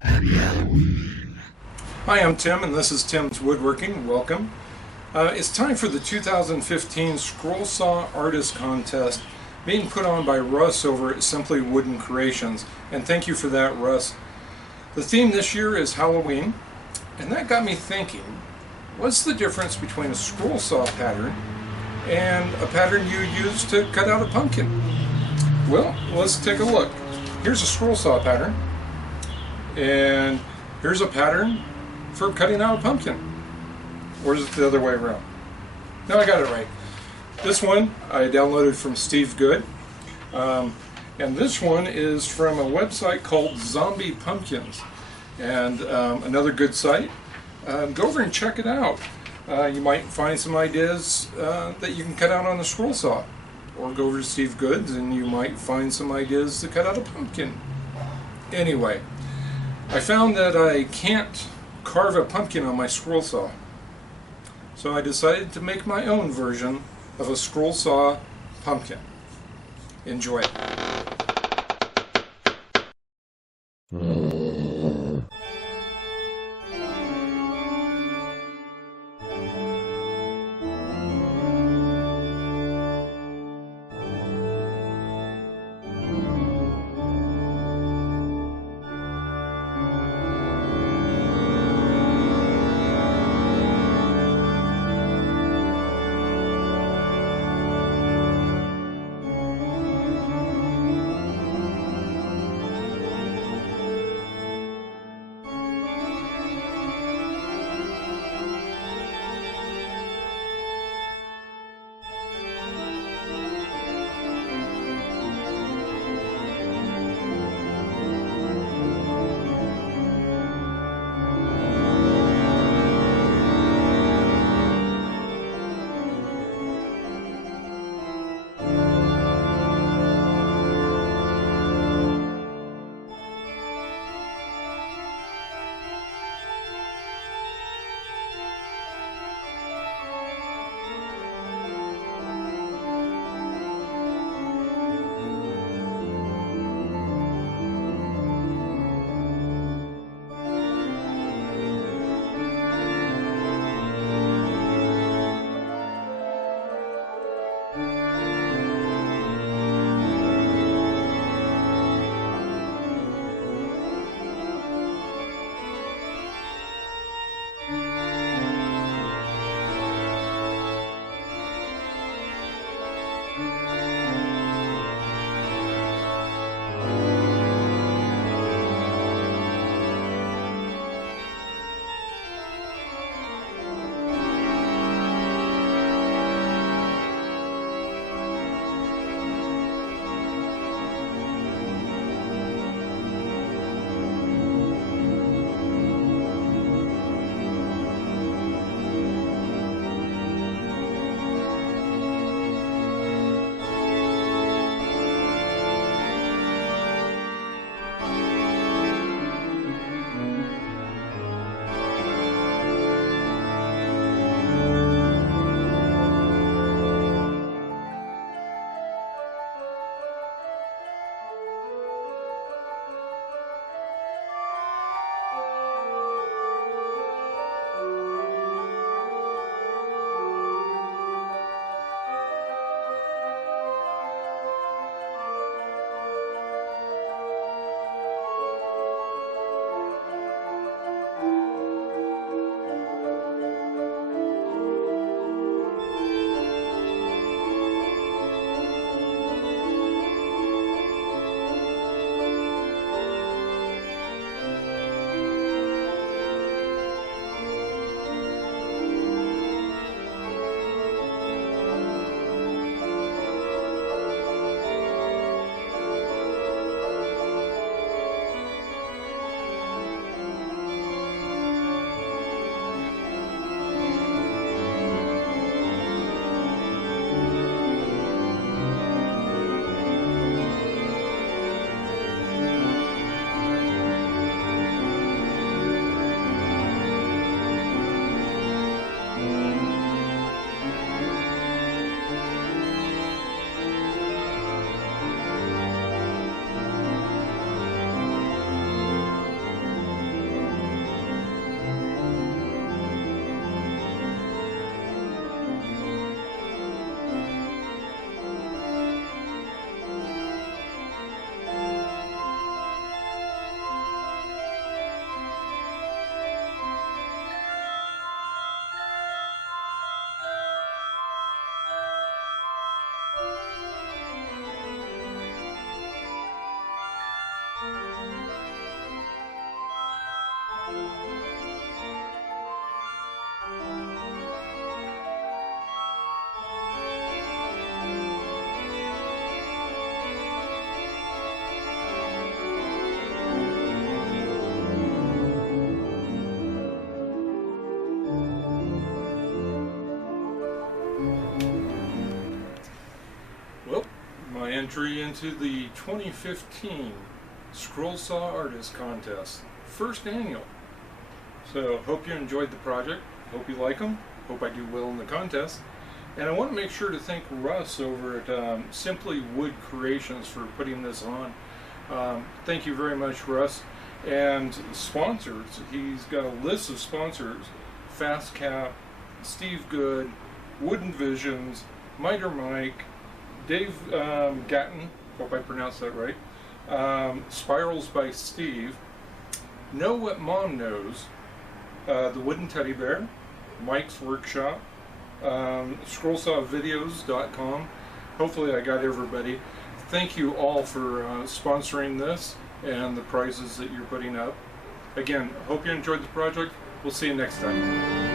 Hi, I'm Tim, and this is Tim's Woodworking. Welcome. It's time for the 2015 Scroll Saw Artist Contest being put on by Russ over at Simply Wooden Creations. And thank you for that, Russ. The theme this year is Halloween, and that got me thinking, what's the difference between a scroll saw pattern and a pattern you use to cut out a pumpkin? Well, let's take a look. Here's a scroll saw pattern, and here's a pattern for cutting out a pumpkin. Or is it the other way around? No, I got it right. This one I downloaded from Steve Good, and this one is from a website called Zombie Pumpkins, and another good site. Go over and check it out. You might find some ideas that you can cut out on a scroll saw, or go over to Steve Good's and you might find some ideas to cut out a pumpkin. Anyway, I found that I can't carve a pumpkin on my scroll saw, so I decided to make my own version of a scroll saw pumpkin. Enjoy it. entry into the 2015 Scroll Saw Artist Contest, first annual. So hope you enjoyed the project, hope you like them, hope I do well in the contest. And I want to make sure to thank Russ over at Simply Wood Creations for putting this on. Thank you very much, Russ. And sponsors, he's got a list of sponsors: Fast Cap, Steve Good, Wooden Visions, Miter Mike, Dave Gatton, hope I pronounced that right, Spirals by Steve, Know What Mom Knows, The Wooden Teddy Bear, Mike's Workshop, scrollsawvideos.com. Hopefully I got everybody. Thank you all for sponsoring this and the prizes that you're putting up. Again, hope you enjoyed the project. We'll see you next time.